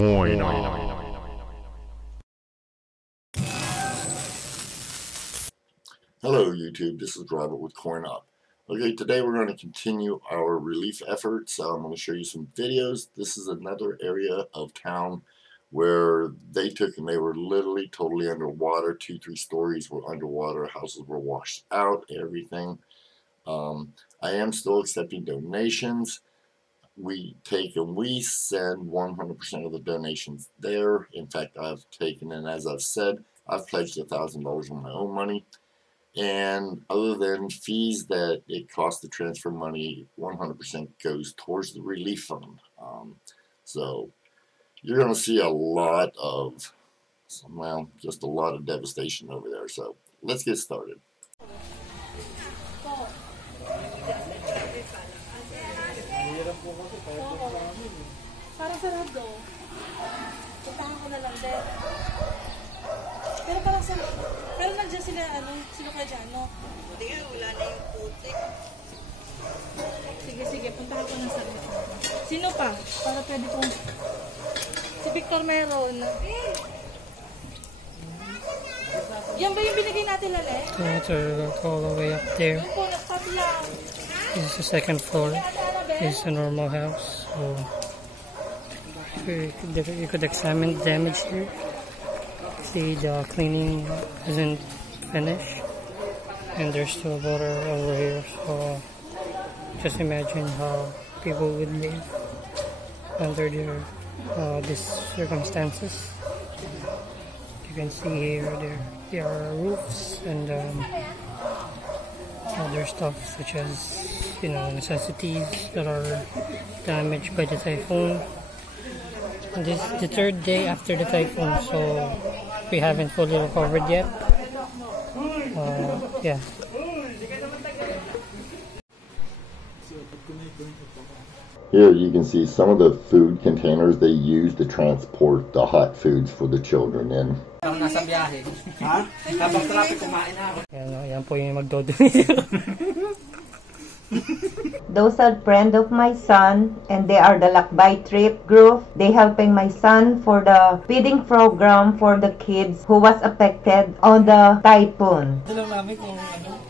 Coin On. Hello YouTube, this is Robert with Coin On. Okay, today we're going to continue our relief efforts. I'm going to show you some videos. This is another area of town where they were literally totally underwater. 2-3 stories were underwater, houses were washed out, everything. I am still accepting donations. We take and we send 100% of the donations there. In fact, I've taken, and as I've said, I've pledged $1,000 of my own money. And other than fees that it costs to transfer money, 100% goes towards the relief fund. So you're going to see a lot of, well, just a lot of devastation over there. So let's get started. Parang sarado. Puntahan ko na lang din. Pero parang sarado. Pero nandiyan sila, sino ka dyan, no? Hindi, wala na yung putik. Sige, puntahan ko na sarado. Sino pa? Para pwede kong... Si Victor meron. Yan ba yung binigay natin, Lale? So go all the way up there. Yung po, nagpati lang. This is the second floor. This is a normal house. So you could examine the damage here. See, the cleaning isn't finished, and there's still water over here. So just imagine how people would live under these circumstances. You can see here there are roofs and other stuff such as, you know, necessities that are damaged by the typhoon. And this is the third day after the typhoon, so we haven't fully recovered yet. Yeah. Here you can see some of the food containers they use to transport the hot foods for the children in. Yan po yung magdodonate. Those are friends of my son, and they are the Lakbay Trip group. They helping my son for the feeding program for the kids who was affected on the typhoon.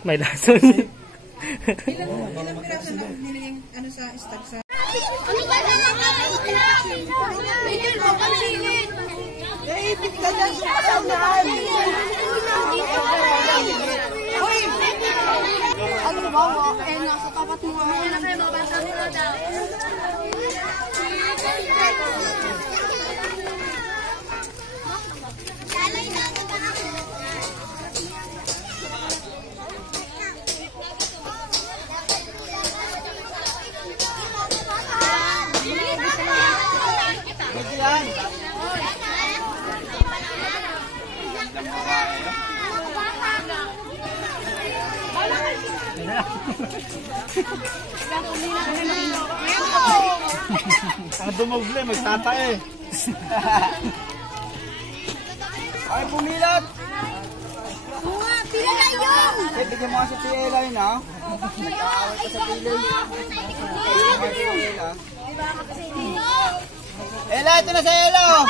May lason. Ilang piraso na nila yung sa stag sa... Ano ba mo? Eh, nasa tapat mo. Ayan na kayo, mabasa nila daw. Ang dumugli, magtatae. Ay, pumilat! Pila na yun! Eh, bigyan mo kasi si Ella yun, ha? Nag-aaway ka sa pilay. Ella, ito na si Ella, oh!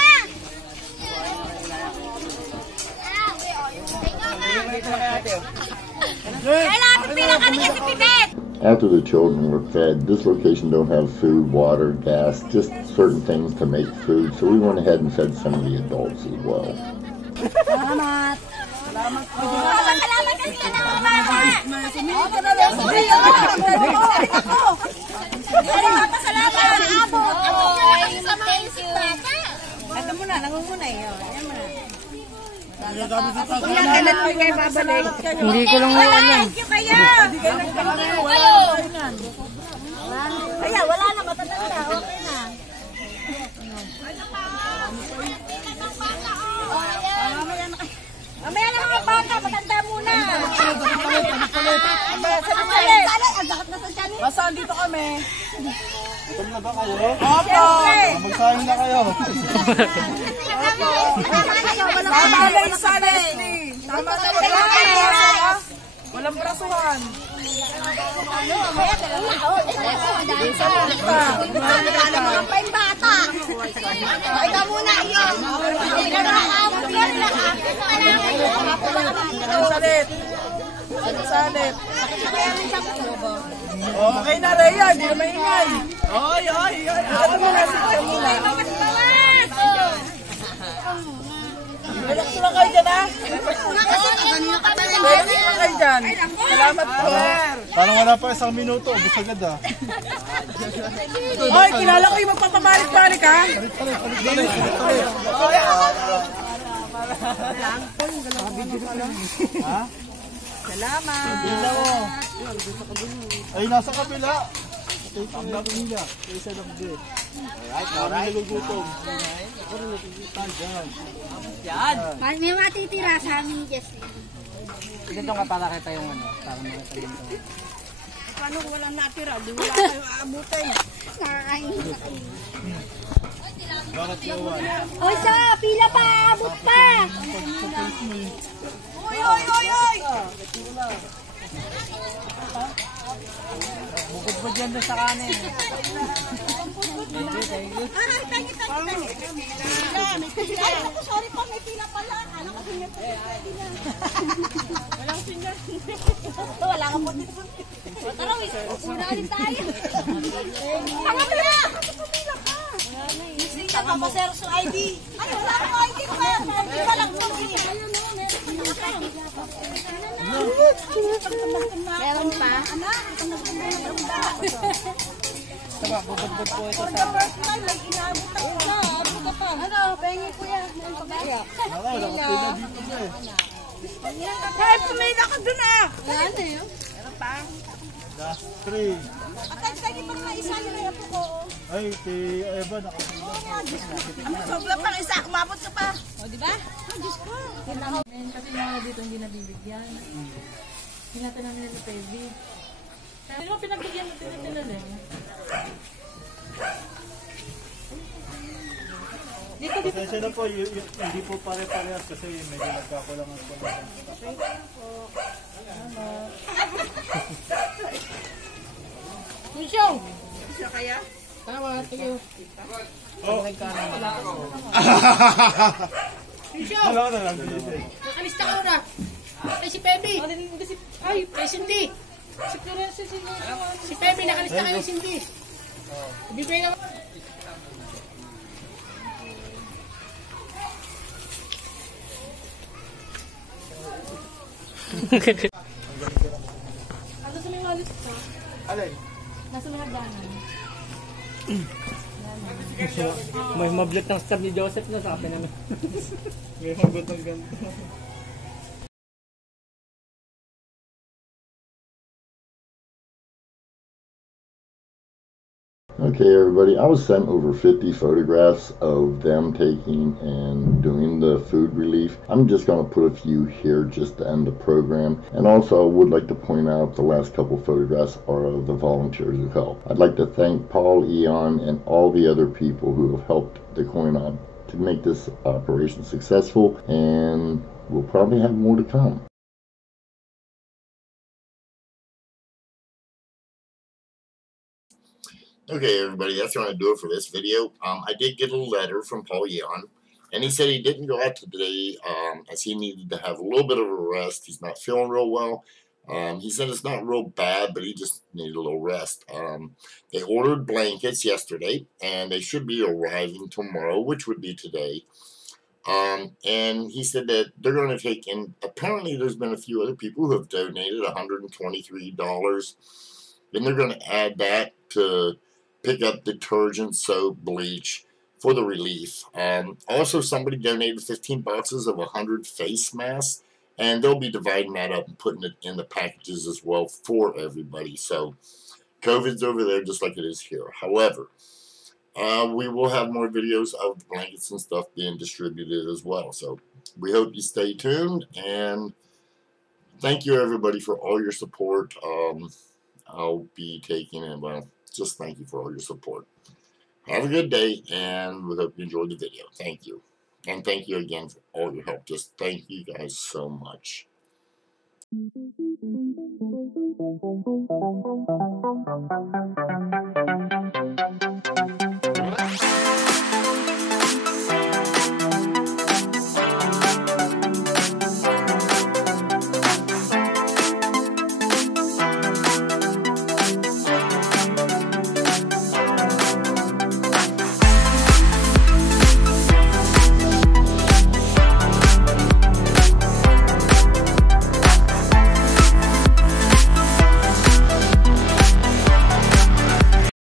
After the children were fed, this location don't have food, water, gas, just certain things to make food, so we went ahead and fed some of the adults as well. Salamat! Salamat po! Salamat kasi ka na mga bata! Salamat! Ito muna, nangungunay. Ayan muna. Hindi ko lang alam. Thank you kayo! Kaya wala na, matatanda. Okay na. Mamaya na mga bata, matanda muna. Masaan dito kami? Gutom na ba kayo? Opo! Magsahin na kayo. Tama na yung sa Leslie. Tama na yung walang brasuhan. Ikaw muna, yun. Salit. Salit. Okay na, Rhea. Hindi na maingay. Oy. Ito muna, ito muna. Relax lang kayo dyan, ha? Relax lang kayo dyan. Salamat po. Parang wala pa isang minuto, ubus agad ah. Oy, kilala ko yung magpapabalik-balik, ha? Ha? Salamat. Ay, nasa kabila. Ang dami nila. Isa lang din. Alright. Nagugutom. May matitira sa amin, Jessie. Ganito ka para kita yung ano. Para makita yung Paano kung walang natira? Di wala kayo aabutin. Nakakain. bakit yawan? Oy, sa pila pa, abot pa. Oy! Bukod pa dyan sa kanin. Ay, sorry po, may pila pala. Ano kasi may pila? Walang sinya. Wala ka po dito. Tara, una ulit tayo. Tanga mo na! Kapapila ka. Sino ka, Maserso ID? Ay, wala akong ID pa. Hindi pa lang po. Meron pa? Bukod po ito sa... Ano, pengi ko yan. Wala ka dito eh. Hey, pumila ka dun, ah! Ano yun? Last 3. Atag-tagi pang naisa yun na po ko. Ay, si Eva nakapila. Sobra pang isa, umabot ka pa. O, di ba? Kasi mga dito hindi nabibigyan. Hinatan namin nila Pevy. Hindi mo pinagbigyan natin nila eh. Pasensya na po, hindi po pare-parehas kasi medyo nagkakulangan po. Misyo! Siya kaya? Tama, tingin. Misyo! Wala ka na lang dito eh. Nakalista ka na. Ay, si Pevy. Ay, kay Cindy. Si Pevy, nakalista kayo Cindy. Bibigay naman. Ano sa mga alis ko? Alay? Nasa mga hagdanan. May mablit ng stab ni Joseph na sa akin naman. May magot ng ganito. Okay, everybody, I was sent over 50 photographs of them taking and doing the food relief. I'm just going to put a few here just to end the program. And also, I would like to point out the last couple photographs are of the volunteers who helped. I'd like to thank Paul, Eon, and all the other people who have helped the Coin-Op to make this operation successful, and we'll probably have more to come. Okay, everybody, that's going to do it for this video. I did get a letter from Paul Eon, and he said he didn't go out today as he needed to have a little bit of a rest. He's not feeling real well. He said it's not real bad, but he just needed a little rest. They ordered blankets yesterday, and they should be arriving tomorrow, which would be today. And he said that they're going to take in, apparently there's been a few other people who have donated $123. Then they're going to add that to pick up detergent, soap, bleach for the relief. Also, somebody donated 15 boxes of 100 face masks, and they'll be dividing that up and putting it in the packages as well for everybody. So, COVID's over there just like it is here. However, we will have more videos of the blankets and stuff being distributed as well. So, we hope you stay tuned, and thank you, everybody, for all your support. I'll be taking it, well, just thank you for all your support. Have a good day, and we hope you enjoyed the video. Thank you. And thank you again for all your help. Just thank you guys so much.